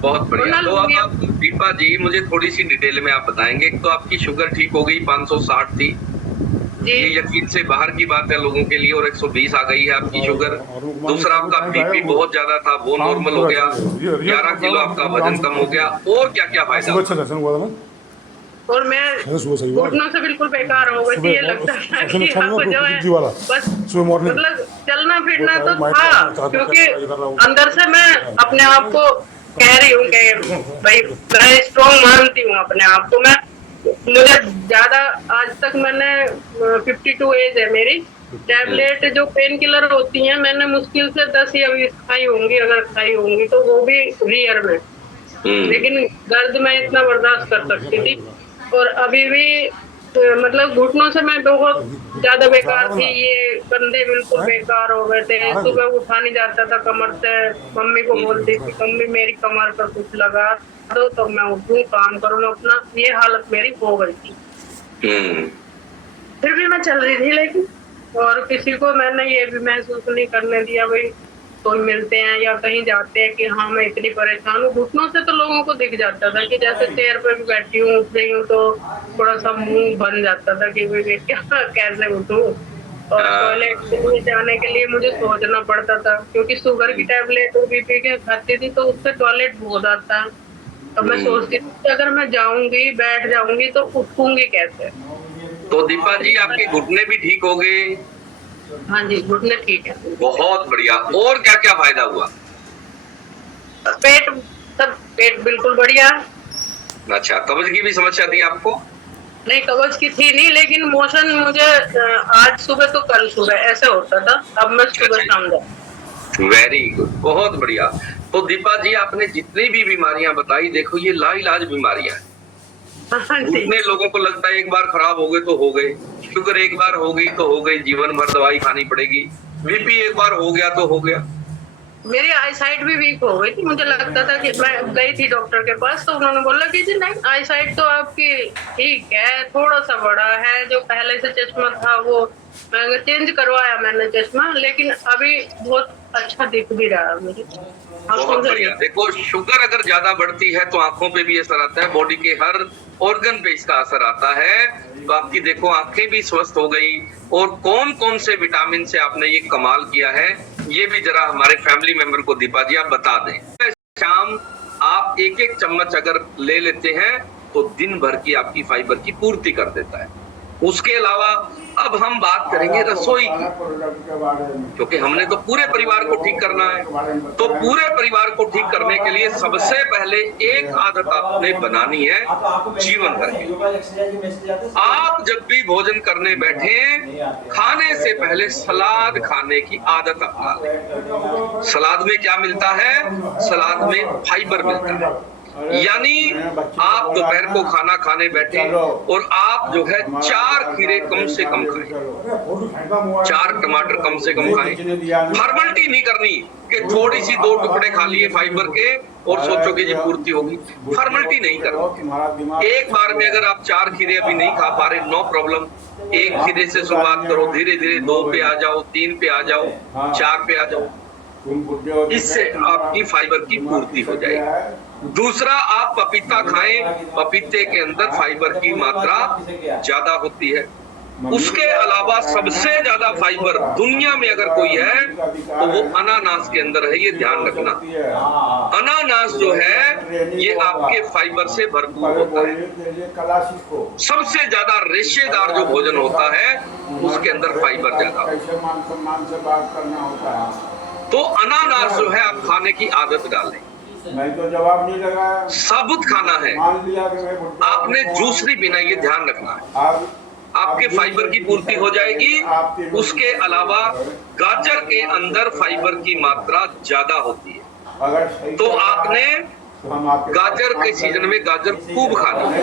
बहुत बढ़िया। तो अब आप दीपा जी मुझे थोड़ी सी डिटेल में आप बताएंगे। एक तो आपकी शुगर ठीक हो गई, 560 थी, ये यकीन से बाहर की बात है लोगों के लिए, और 120 आ गई है आपकी शुगर। दूसरा आपका बीपी बहुत ज्यादा था, वो नॉर्मल हो गया, 11 किलो आपका वजन कम हो गया। और क्या क्या फायदा? अच्छा दर्शन हुआ था ना, और मैं घुटनों से बिल्कुल बेकार हो गई थी, ये लगता था कि अब जो है बस मतलब चलना फिरना तो था, क्योंकि अंदर से मैं अपने आप को कह रही हूँ कि भाई मैं स्ट्रॉन्ग मानती हूँ अपने आप को। मैं मुझे ज्यादा आज तक मैंने 52 एज है मेरी, टैबलेट जो पेन किलर होती हैं मैंने मुश्किल से 10 या 20 खाई होंगी, अगर खाई होंगी तो वो भी रियर में। लेकिन दर्द मैं इतना बर्दाश्त कर सकती थी, और अभी भी मतलब घुटनों से मैं बहुत ज्यादा बेकार थी, ये कंधे बिल्कुल बेकार हो गए थे। सुबह उठा नहीं जाता था कमर से, मम्मी को बोलती थी मम्मी मेरी कमर पर कुछ लगा दो तो मैं उठूं काम करूं अपना, ये हालत मेरी हो गई थी। फिर भी मैं चल रही थी, लेकिन और किसी को मैंने ये भी महसूस नहीं करने दिया भाई कोई मिलते हैं या कहीं जाते हैं कि हाँ मैं इतनी परेशान हूँ। घुटनों से तो लोगों को दिख जाता था कि जैसे चेयर पे भी बैठी हूँ, उठ रही हूँ तो थोड़ा सा मुंह बन जाता था कि भाई क्या कैसे उठूं, और टॉयलेट जाने के लिए मुझे सोचना पड़ता था, क्योंकि शुगर की टैबलेट और बीपी के खाती थी तो उससे टॉयलेट बहुत आता। अब मैं सोचती थी अगर मैं जाऊंगी बैठ जाऊंगी तो उठूंगी कैसे। तो दीपा जी आपके घुटने भी ठीक हो गए? हाँ जी, घुटने ठीक है। बहुत बढ़िया। और क्या क्या फायदा हुआ? पेट बिल्कुल बढ़िया। अच्छा, कब्ज की भी समस्या थी आपको? नहीं, कब्ज की थी नहीं, लेकिन मोशन मुझे आज सुबह तो कल सुबह ऐसे होता था, अब मैं सुबह शाम जाती। वेरी गुड, बहुत बढ़िया। तो दीपा जी आपने जितनी भी बीमारियां बताई, देखो ये लाइलाज बीमारियां हैं। कितने लोगों को लगता है एक बार खराब हो गए तो हो गए, शुगर एक बार हो गई तो हो गई, जीवन भर दवाई खानी पड़ेगी, बीपी एक बार हो गया तो हो गया। मेरी आई साइट भी वीक हो गई थी, मुझे लगता था कि मैं गई थी डॉक्टर के पास तो उन्होंने बोला कि जी नहीं आई साइट तो आपकी ठीक है, थोड़ा सा बड़ा है, जो पहले से चश्मा था वो मैं चेंज करवाया मैंने चश्मा, लेकिन अभी बहुत अच्छा दिख भी रहा है मुझे। बहुत बढ़िया। देखो शुगर अगर ज्यादा बढ़ती है तो आंखों पे भी असर आता है, बॉडी के हर ऑर्गन पे इसका असर आता है। तो आपकी देखो आंखें भी स्वस्थ हो गई, और कौन कौन से विटामिन से आपने ये कमाल किया है ये भी जरा हमारे फैमिली मेंबर को दीपा जी आप बता दें। शाम आप 1-1 चम्मच अगर ले लेते हैं तो दिन भर की आपकी फाइबर की पूर्ति कर देता है। उसके अलावा अब हम बात करेंगे रसोई की, क्योंकि हमने तो पूरे परिवार को ठीक करना है। तो पूरे परिवार को ठीक करने के लिए सबसे पहले एक आदत आपने बनानी है जीवन भर की। आप जब भी भोजन करने बैठे, खाने से पहले सलाद खाने की आदत अपना लें। सलाद में क्या मिलता है? सलाद में फाइबर मिलता है। यानी आप दोपहर को खाना खाने बैठे और आप जो है 4 खीरे कम से कम खाएं, 4 टमाटर कम से कम खाएं। फॉर्मेलिटी नहीं करनी कि थोड़ी सी 2 टुकड़े खा लिए फाइबर के और सोचो कि जी पूर्ति होगी। फॉर्मेलिटी नहीं करनी। एक बार में अगर आप 4 खीरे अभी नहीं खा पा रहे, नो प्रॉब्लम, 1 खीरे से शुरुआत करो, धीरे धीरे 2 पे आ जाओ, 3 पे आ जाओ, 4 पे आ जाओ। इससे आपकी फाइबर की पूर्ति हो जाएगी। दूसरा, आप पपीता खाएं, पपीते के अंदर फाइबर की मात्रा ज्यादा होती है। उसके अलावा सबसे ज्यादा फाइबर दुनिया में अगर कोई है तो वो अनानास के अंदर है, ये ध्यान रखना। अनानास जो है ये आपके फाइबर से भरपूर होता है। सबसे ज्यादा रेशेदार जो भोजन होता है उसके अंदर फाइबर ज्यादा होता है। तो अनानास जो है आप खाने की आदत डालें। मैं तो जवाब नहीं लगाया। साबुत खाना है, आपने जूस नहीं पीना, ये ध्यान रखना है। आपके फाइबर की पूर्ति हो जाएगी। उसके अलावा गाजर के अंदर फाइबर की मात्रा ज्यादा होती है, तो आपने गाजर के सीजन में गाजर खूब खानी है।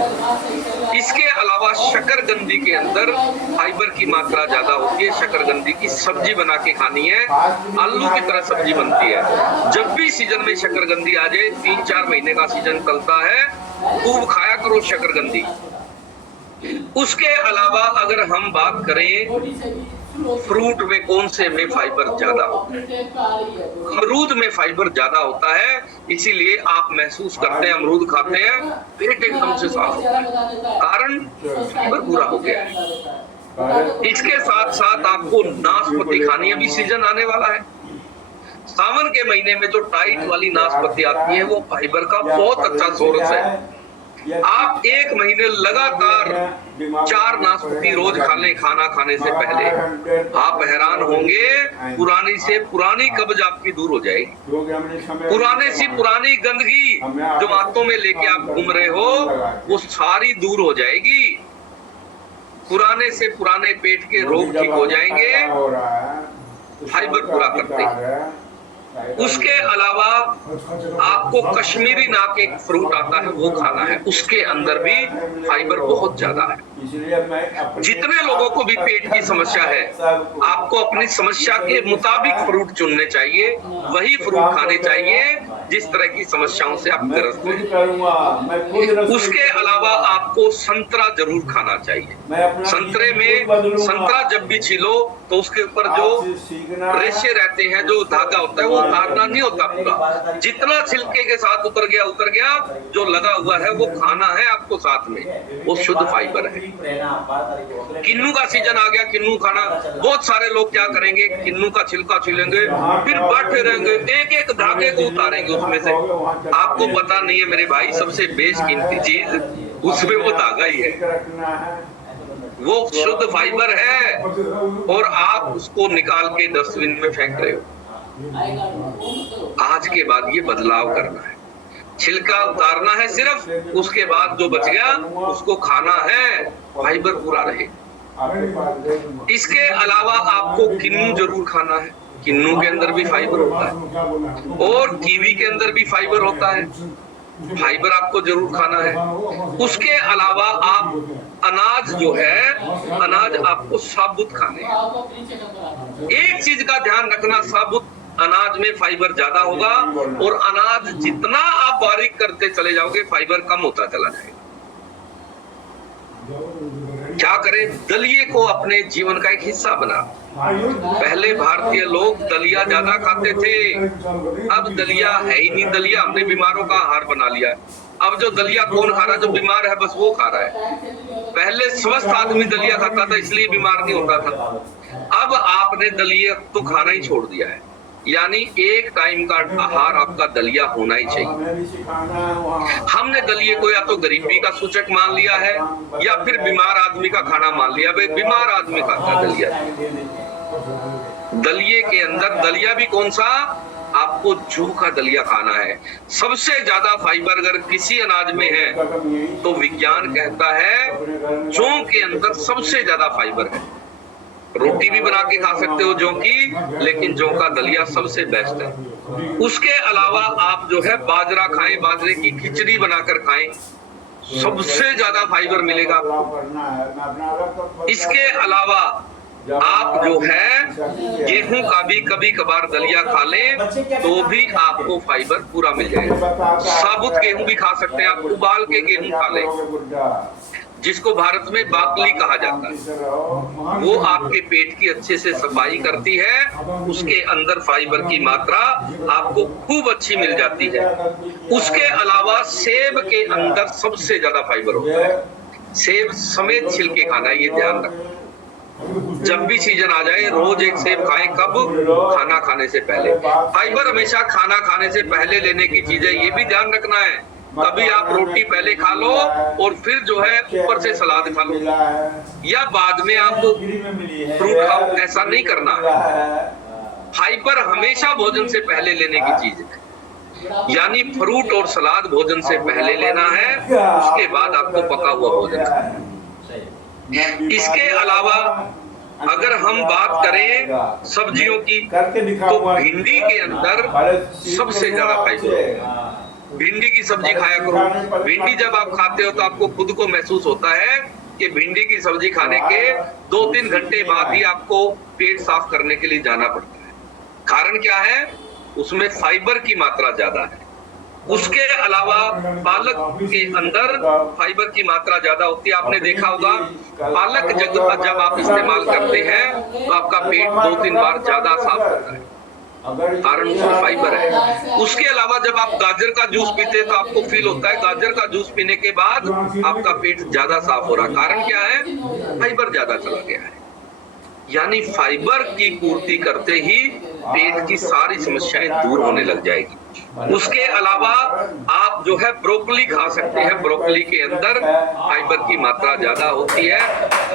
इसके अलावा शकरकंदी के अंदर फाइबर की मात्रा ज्यादा होती है। शकरकंदी की सब्जी बना के खानी है, आलू की तरह सब्जी बनती है। जब भी सीजन में शकरकंदी आ जाए, 3-4 महीने का सीजन चलता है, खूब खाया करो शकरकंदी। उसके अलावा अगर हम बात करें फ्रूट में कौन से में फाइबर ज्यादा होता है, अमरूद में फाइबर ज्यादा होता है। इसीलिए आप महसूस करते हैं अमरूद खाते हैं पेट एकदम से साफ होता है, कारण फाइबर पूरा हो गया है। इसके साथ साथ आपको नाशपाती खानी है, अभी सीजन आने वाला है। सावन के महीने में जो टाइट वाली नाशपाती आती है वो फाइबर का बहुत अच्छा सोर्स है। आप 1 महीने लगातार 4 नाशपाती रोज खा लें खाना खाने से पहले, आप हैरान होंगे पुरानी से पुरानी कब्ज आपकी दूर हो जाएगी। पुराने से पुरानी गंदगी जो आंतों में लेके आप घूम रहे हो वो सारी दूर हो जाएगी। पुराने से पुराने पेट के रोग ठीक हो जाएंगे, फाइबर पूरा करते हैं। उसके अलावा आपको कश्मीरी नाक एक फ्रूट आता है वो खाना है, उसके अंदर भी फाइबर बहुत ज्यादा है। जितने लोगों को भी पेट की समस्या है, आपको अपनी समस्या के मुताबिक फ्रूट चुनने चाहिए, वही फ्रूट खाने चाहिए जिस तरह की समस्याओं से आप ग्रस्त हैं। उसके अलावा आपको संतरा जरूर खाना चाहिए। संतरे में संतरा जब भी छीलो तो उसके ऊपर जो रेशे रहते हैं, जो धागा होता है, वो उतारना नहीं होता पूरा, जितना छिलके के साथ उतर गया, जो लगा हुआ है वो खाना है आपको साथ में, वो शुद्ध फाइबर है। किन्नू का सीजन आ गया, किन्नू खाना। बहुत सारे लोग क्या करेंगे, किन्नू का छिलका छीलेंगे, फिर बैठे रहेंगे, एक धागे को उतारेंगे उसमें से। आपको पता नहीं है मेरे भाई, सबसे बेशकीमती चीज उसमें वो धागा ही है, वो शुद्ध फाइबर है, और आप उसको निकाल के डस्टबिन में फेंक रहे हो। आज के बाद ये बदलाव करना है, छिलका उतारना है सिर्फ, उसके बाद जो बच गया उसको खाना है, फाइबर पूरा रहे। इसके अलावा आपको किन्नू जरूर खाना है, किन्नू के अंदर भी फाइबर होता है, और कीवी के अंदर भी फाइबर होता है, फाइबर आपको जरूर खाना है। उसके अलावा आप अनाज जो है, अनाज आपको साबुत खाने हैं। एक चीज का ध्यान रखना, साबुत अनाज में फाइबर ज्यादा होगा, और अनाज जितना आप बारीक करते चले जाओगे फाइबर कम होता चला जाएगा। क्या करें, दलिये को अपने जीवन का एक हिस्सा बना। पहले भारतीय लोग दलिया ज्यादा खाते थे, अब दलिया है ही नहीं, दलिया हमने बीमारों का आहार बना लिया। अब जो दलिया कौन खा रहा है, जो बीमार है बस वो खा रहा है। पहले स्वस्थ आदमी दलिया खाता था इसलिए बीमार नहीं होता था, अब आपने दलिया तो खाना ही छोड़ दिया है। यानी एक टाइम का आहार आपका दलिया होना ही चाहिए। हमें भी सिखाना है वहाँ। हमने दलिये को या तो गरीबी का सूचक मान लिया है या फिर बीमार आदमी का खाना मान लिया। भाई बीमार आदमी खाता है दलिया। दलिये के अंदर दलिया भी कौन सा, आपको जौ का दलिया खाना है। सबसे ज्यादा फाइबर अगर किसी अनाज में है तो विज्ञान कहता है जौ के अंदर सबसे ज्यादा फाइबर है। रोटी भी बना के खा सकते हो जौ की, लेकिन जौ का दलिया सबसे बेस्ट है। उसके अलावा आप जो है बाजरा खाएं, बाजरे की खिचड़ी बनाकर खाएं, सबसे ज्यादा फाइबर मिलेगा। इसके अलावा आप जो है गेहूं का भी कभी कभार दलिया खा लें तो भी आपको फाइबर पूरा मिल जाएगा। साबुत गेहूं भी खा सकते हैं आप, उबाल के गेहूं खा लें, जिसको भारत में बाकली कहा जाता है। वो आपके पेट की अच्छे से सफाई करती है, उसके अंदर फाइबर की मात्रा आपको खूब अच्छी मिल जाती है। उसके अलावा सेब के अंदर सबसे ज्यादा फाइबर होता है। सेब समेत छिलके खाना है, ये ध्यान रखना। जब भी सीजन आ जाए रोज एक सेब खाएं। कब? खाना खाने से पहले। फाइबर हमेशा खाना खाने से पहले लेने की चीज है, ये भी ध्यान रखना है। कभी आप रोटी पहले खा लो और फिर जो है ऊपर से सलाद खा लो, या बाद में आप फ्रूट खाओ, ऐसा नहीं करना है। फाइबर हमेशा भोजन से पहले लेने की चीज है, यानी फ्रूट और सलाद भोजन से पहले लेना है, उसके बाद आपको पका हुआ भोजन खाना है। इसके अलावा अगर हम बात करें सब्जियों की तो भिंडी के अंदर सबसे ज्यादा फाइबर है। भिंडी की सब्जी खाया करो। भिंडी जब आप खाते हो तो आपको खुद को महसूस होता है कि भिंडी की सब्जी खाने के 2-3 घंटे बाद ही आपको पेट साफ करने के लिए जाना पड़ता है। कारण क्या है? उसमें फाइबर की मात्रा ज्यादा है। उसके अलावा पालक के अंदर फाइबर की मात्रा ज्यादा होती है। आपने देखा होगा पालक जब आप इस्तेमाल करते हैं तो आपका पेट 2-3 बार ज्यादा साफ होता है, कारण उसमें फाइबर है। उसके अलावा जब आप गाजर का जूस पीते हैं तो आपको फील होता है गाजर का जूस पीने के बाद आपका पेट ज्यादा साफ हो रहा है। कारण क्या है? फाइबर ज्यादा चला गया है। यानी फाइबर की पूर्ति करते ही पेट की सारी समस्याएं दूर होने लग जाएगी। उसके अलावा आप जो है ब्रोकली खा सकते हैं। ब्रोकली के अंदर फाइबर की मात्रा ज्यादा होती है।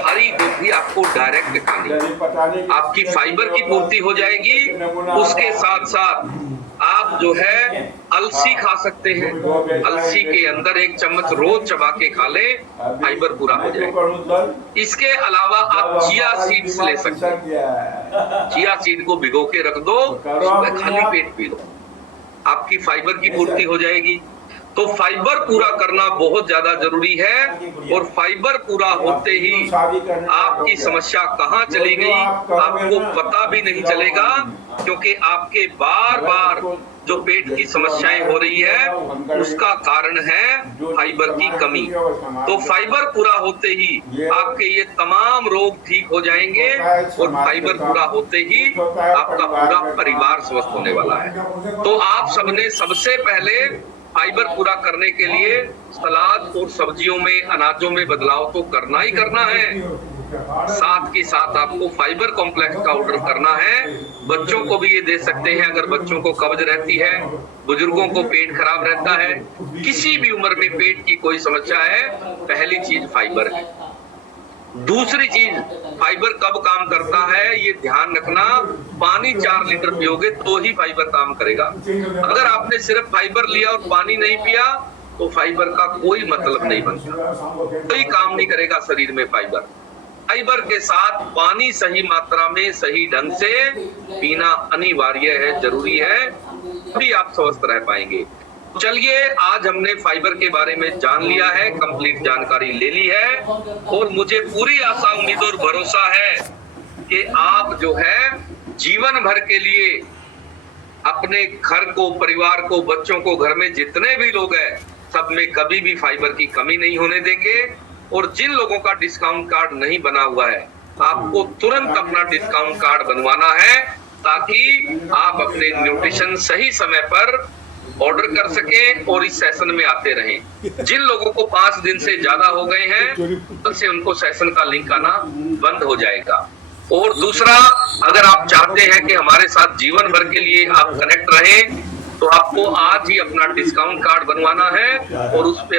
हरी गोभी आपको डायरेक्ट खानी, आपकी फाइबर की पूर्ति हो जाएगी। उसके साथ साथ आप जो है अलसी खा सकते हैं। अलसी के अंदर 1 चम्मच रोज चबा के खा ले, फाइबर पूरा हो जाएगा। इसके अलावा आप चिया सीड्स ले सकते हैं। चिया सीड को भिगो के रख दो, खाली पेट पी लो, आपकी फाइबर की पूर्ति हो जाएगी। तो फाइबर पूरा करना बहुत ज्यादा जरूरी है, और फाइबर पूरा होते ही आपकी समस्या कहाँ चली गई आपको पता भी नहीं चलेगा, क्योंकि आपके बार बार जो पेट की समस्याएं हो रही है उसका कारण है फाइबर की कमी। तो फाइबर पूरा होते ही आपके ये तमाम रोग ठीक हो जाएंगे, और फाइबर पूरा होते ही आपका पूरा परिवार स्वस्थ होने वाला है। तो आप सबने सबसे पहले फाइबर पूरा करने के लिए सलाद और सब्जियों में, अनाजों में बदलाव तो करना ही करना है। साथ के साथ आपको फाइबर कॉम्प्लेक्स का ऑर्डर करना है। बच्चों को भी ये दे सकते हैं अगर बच्चों को कब्ज रहती है, बुजुर्गों को पेट खराब रहता है, किसी भी उम्र में पेट की कोई समस्या है, पहली चीज फाइबर है। दूसरी चीज, फाइबर कब काम करता है ये ध्यान रखना। पानी 4 लीटर पियोगे तो ही फाइबर काम करेगा। अगर आपने सिर्फ फाइबर लिया और पानी नहीं पिया तो फाइबर का कोई मतलब नहीं बनता, कोई काम नहीं करेगा शरीर में फाइबर। फाइबर के साथ पानी सही मात्रा में, सही ढंग से पीना अनिवार्य है, जरूरी है, तभी आप स्वस्थ रह पाएंगे। चलिए, आज हमने फाइबर के बारे में जान लिया है, कंप्लीट जानकारी ले ली है, और मुझे पूरी आशा, उम्मीद और भरोसा है कि आप जो है जीवन भर के लिए अपने घर को, परिवार को, बच्चों को, घर में जितने भी लोग हैं सब में कभी भी फाइबर की कमी नहीं होने देंगे। और जिन लोगों का डिस्काउंट कार्ड नहीं बना हुआ है आपको तुरंत अपना डिस्काउंट कार्ड बनवाना है, ताकि आप अपने न्यूट्रिशन सही समय पर ऑर्डर कर सके और इस सेशन में आते रहें। जिन लोगों को 5 दिन से ज्यादा हो गए हैं, कल से उनको सेशन का लिंक आना बंद हो जाएगा। और दूसरा, अगर आप चाहते हैं कि हमारे साथ जीवन भर के लिए आप कनेक्ट रहें, तो आपको आज ही अपना डिस्काउंट कार्ड बनवाना है और उस पे